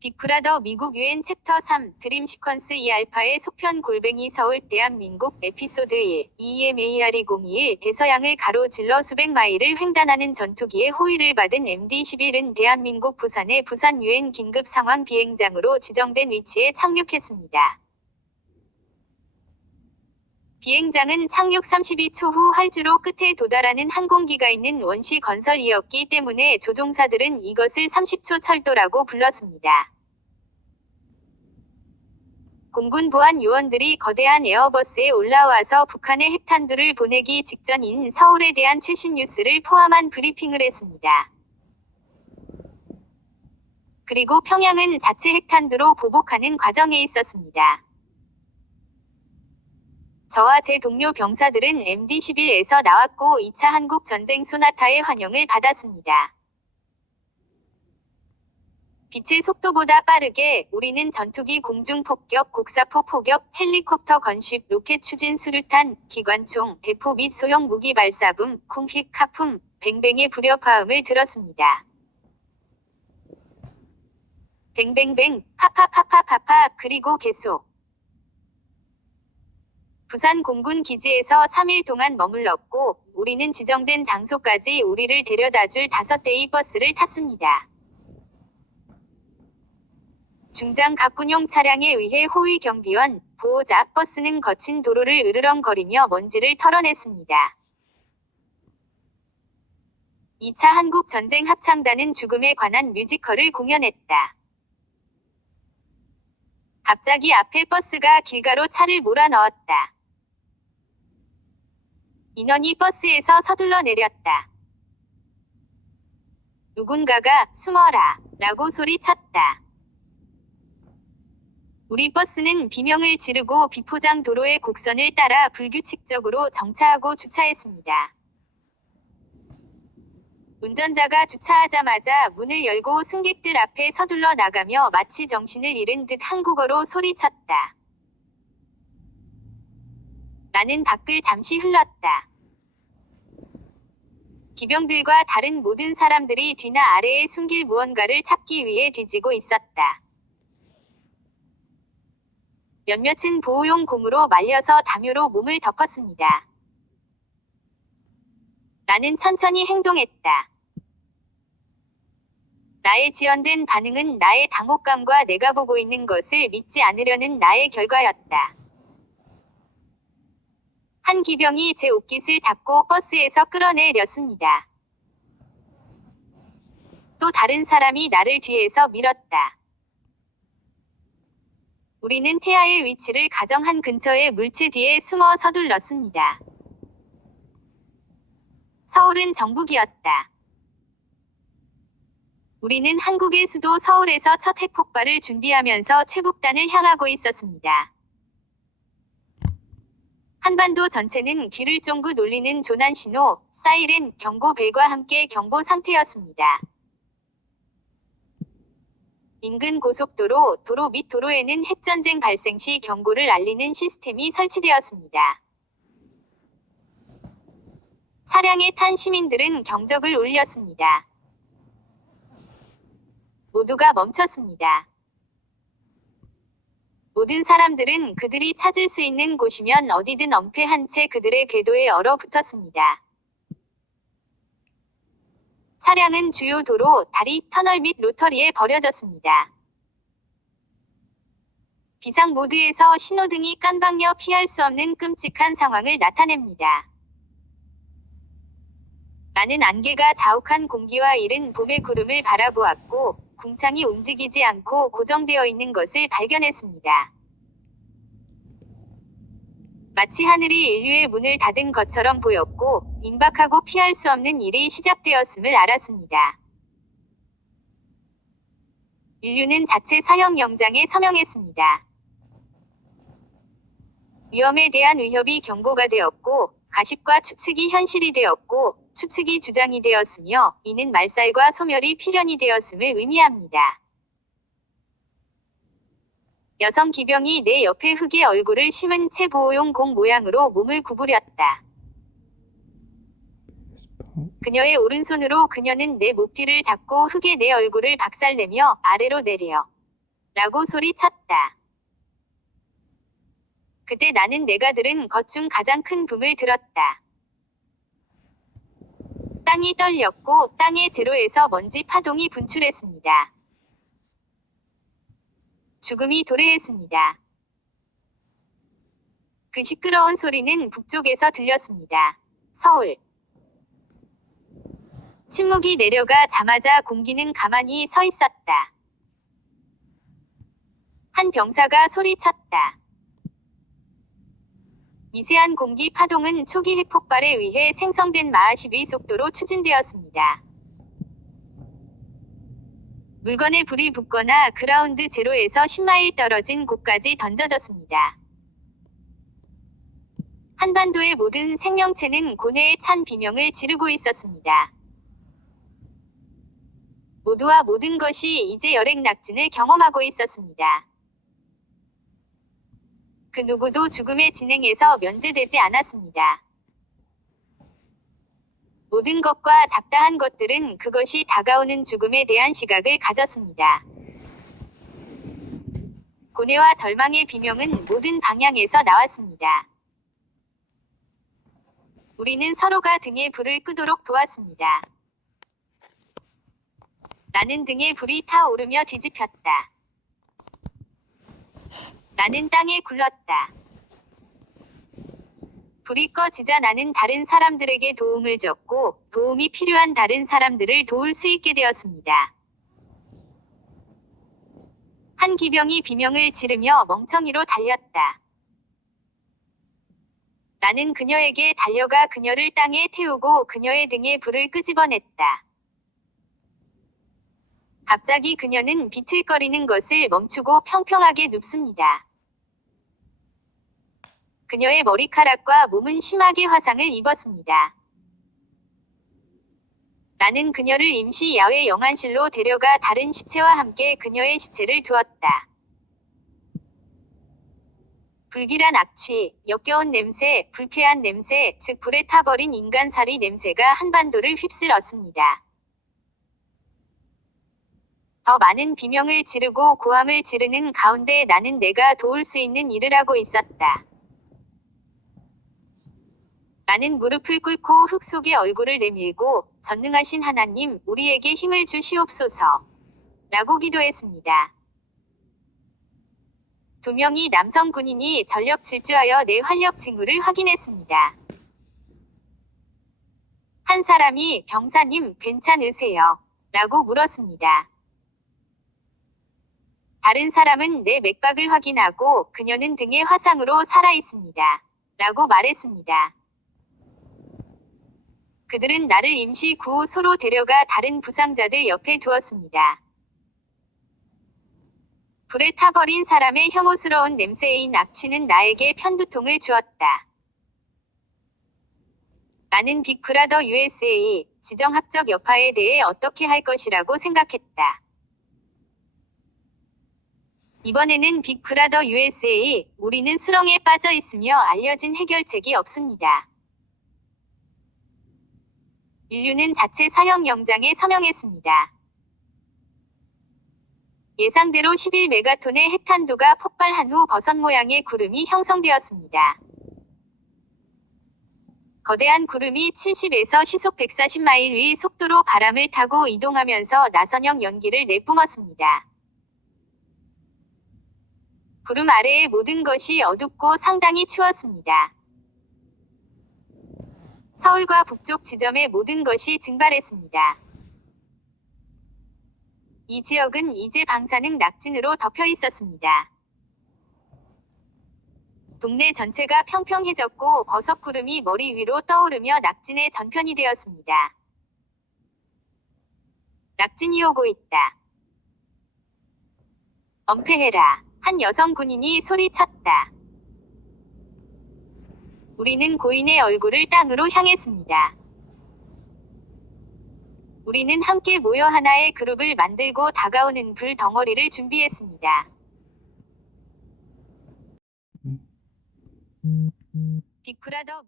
빅브라더 미국 유엔 챕터 3 드림 시퀀스 2알파의 속편 골뱅이 서울 대한민국 에피소드 1 EMARE-021 대서양을 가로질러 수백 마일을 횡단하는 전투기의 호위를 받은 MD-11은 대한민국 부산의 부산 유엔 긴급 상황 비행장으로 지정된 위치에 착륙했습니다. 비행장은 착륙 32초 후 활주로 끝에 도달하는 항공기가 있는 원시 건설이었기 때문에 조종사들은 이것을 30초 철도라고 불렀습니다. 공군 보안 요원들이 거대한 에어버스에 올라와서 북한의 핵탄두를 보내기 직전인 서울에 대한 최신 뉴스를 포함한 브리핑을 했습니다. 그리고 평양은 자체 핵탄두로 보복하는 과정에 있었습니다. 저와 제 동료 병사들은 MD-11에서 나왔고 2차 한국전쟁 소나타의 환영을 받았습니다. 빛의 속도보다 빠르게 우리는 전투기 공중폭격, 곡사포 포격, 헬리콥터 건쉽, 로켓 추진 수류탄, 기관총, 대포 및 소형 무기 발사품, 쿵휙 카품, 뱅뱅의 불협화음을 들었습니다. 뱅뱅뱅, 파파파파파파 그리고 계속. 부산 공군 기지에서 3일 동안 머물렀고 우리는 지정된 장소까지 우리를 데려다줄 5대의 버스를 탔습니다. 중장 각군용 차량에 의해 호위 경비원, 보호자, 버스는 거친 도로를 으르렁거리며 먼지를 털어냈습니다. 2차 한국전쟁 합창단은 죽음에 관한 뮤지컬을 공연했다. 갑자기 앞에 버스가 길가로 차를 몰아넣었다. 인원이 버스에서 서둘러 내렸다. 누군가가 숨어라 라고 소리쳤다. 우리 버스는 비명을 지르고 비포장 도로의 곡선을 따라 불규칙적으로 정차하고 주차했습니다. 운전자가 주차하자마자 문을 열고 승객들 앞에 서둘러 나가며 마치 정신을 잃은 듯 한국어로 소리쳤다. 나는 밖을 잠시 흘렀다. 기병들과 다른 모든 사람들이 뒤나 아래에 숨길 무언가를 찾기 위해 뒤지고 있었다. 몇몇은 보호용 공으로 말려서 담요로 몸을 덮었습니다. 나는 천천히 행동했다. 나의 지연된 반응은 나의 당혹감과 내가 보고 있는 것을 믿지 않으려는 나의 결과였다. 한 기병이 제 옷깃을 잡고 버스에서 끌어내렸습니다. 또 다른 사람이 나를 뒤에서 밀었다. 우리는 태아의 위치를 가정한 근처의 물체 뒤에 숨어 서둘렀습니다. 서울은 정북이었다. 우리는 한국의 수도 서울에서 첫 핵폭발을 준비하면서 최북단을 향하고 있었습니다. 한반도 전체는 귀를 쫑긋 울리는 조난신호, 사이렌, 경고벨과 함께 경보 상태였습니다. 인근 고속도로, 도로 및 도로에는 핵전쟁 발생 시 경고를 알리는 시스템이 설치되었습니다. 차량에 탄 시민들은 경적을 울렸습니다. 모두가 멈췄습니다. 모든 사람들은 그들이 찾을 수 있는 곳이면 어디든 엄폐한 채 그들의 궤도에 얼어붙었습니다. 차량은 주요 도로, 다리, 터널 및 로터리에 버려졌습니다. 비상 모드에서 신호등이 깜박여 피할 수 없는 끔찍한 상황을 나타냅니다. 나는 안개가 자욱한 공기와 이른 봄의 구름을 바라보았고 궁창이 움직이지 않고 고정되어 있는 것을 발견했습니다. 마치 하늘이 인류의 문을 닫은 것처럼 보였고 임박하고 피할 수 없는 일이 시작되었음을 알았습니다. 인류는 자체 사형 영장에 서명했습니다. 위험에 대한 위협이 경고가 되었고 가십과 추측이 현실이 되었고 추측이 주장이 되었으며 이는 말살과 소멸이 필연이 되었음을 의미합니다. 여성 기병이 내 옆에 흙에 얼굴을 심은 채 보호용 공 모양으로 몸을 구부렸다. 그녀의 오른손으로 그녀는 내 목 뒤를 잡고 흙에 내 얼굴을 박살내며 아래로 내려 라고 소리쳤다. 그때 나는 내가 들은 것 중 가장 큰 붐을 들었다. 땅이 떨렸고 땅의 제로에서 먼지 파동이 분출했습니다. 죽음이 도래했습니다. 그 시끄러운 소리는 북쪽에서 들렸습니다. 서울. 침묵이 내려가자마자 공기는 가만히 서 있었다. 한 병사가 소리쳤다. 미세한 공기 파동은 초기 핵폭발에 의해 생성된 마하10의 속도로 추진되었습니다. 물건에 불이 붙거나 그라운드 제로에서 10마일 떨어진 곳까지 던져졌습니다. 한반도의 모든 생명체는 고뇌에 찬 비명을 지르고 있었습니다. 모두와 모든 것이 이제 열액 낙진을 경험하고 있었습니다. 그 누구도 죽음의 진행에서 면제되지 않았습니다. 모든 것과 잡다한 것들은 그것이 다가오는 죽음에 대한 시각을 가졌습니다. 고뇌와 절망의 비명은 모든 방향에서 나왔습니다. 우리는 서로가 등에 불을 끄도록 도왔습니다. 나는 등에 불이 타오르며 뒤집혔다. 나는 땅에 굴렀다. 불이 꺼지자 나는 다른 사람들에게 도움을 줬고 도움이 필요한 다른 사람들을 도울 수 있게 되었습니다. 한 기병이 비명을 지르며 멍청이로 달렸다. 나는 그녀에게 달려가 그녀를 땅에 태우고 그녀의 등에 불을 끄집어냈다. 갑자기 그녀는 비틀거리는 것을 멈추고 평평하게 눕습니다. 그녀의 머리카락과 몸은 심하게 화상을 입었습니다. 나는 그녀를 임시 야외 영안실로 데려가 다른 시체와 함께 그녀의 시체를 두었다. 불길한 악취, 역겨운 냄새, 불쾌한 냄새, 즉 불에 타버린 인간살이 냄새가 한반도를 휩쓸었습니다. 더 많은 비명을 지르고 고함을 지르는 가운데 나는 내가 도울 수 있는 일을 하고 있었다. 나는 무릎을 꿇고 흙 속에 얼굴을 내밀고 전능하신 하나님, 우리에게 힘을 주시옵소서. 라고 기도했습니다. 2명의 남성 군인이 전력 질주하여 내 활력 징후를 확인했습니다. 한 사람이 병사님 괜찮으세요? 라고 물었습니다. 다른 사람은 내 맥박을 확인하고 그녀는 등의 화상으로 살아있습니다. 라고 말했습니다. 그들은 나를 임시 구호소로 데려가 다른 부상자들 옆에 두었습니다. 불에 타버린 사람의 혐오스러운 냄새인 악취는 나에게 편두통을 주었다. 나는 빅브라더 USA 지정학적 여파에 대해 어떻게 할 것이라고 생각했다. 이번에는 빅브라더 USA, 우리는 수렁에 빠져 있으며 알려진 해결책이 없습니다. 인류는 자체 사형 영장에 서명했습니다. 예상대로 11메가톤의 핵탄두가 폭발한 후 버섯 모양의 구름이 형성되었습니다. 거대한 구름이 70에서 시속 140마일의 속도로 바람을 타고 이동하면서 나선형 연기를 내뿜었습니다. 구름 아래의 모든 것이 어둡고 상당히 추웠습니다. 서울과 북쪽 지점의 모든 것이 증발했습니다. 이 지역은 이제 방사능 낙진으로 덮여 있었습니다. 동네 전체가 평평해졌고 버섯구름이 머리 위로 떠오르며 낙진의 전편이 되었습니다. 낙진이 오고 있다. 엄폐해라. 한 여성 군인이 소리쳤다. 우리는 고인의 얼굴을 땅으로 향했습니다. 우리는 함께 모여 하나의 그룹을 만들고 다가오는 불 덩어리를 준비했습니다. 빅브라더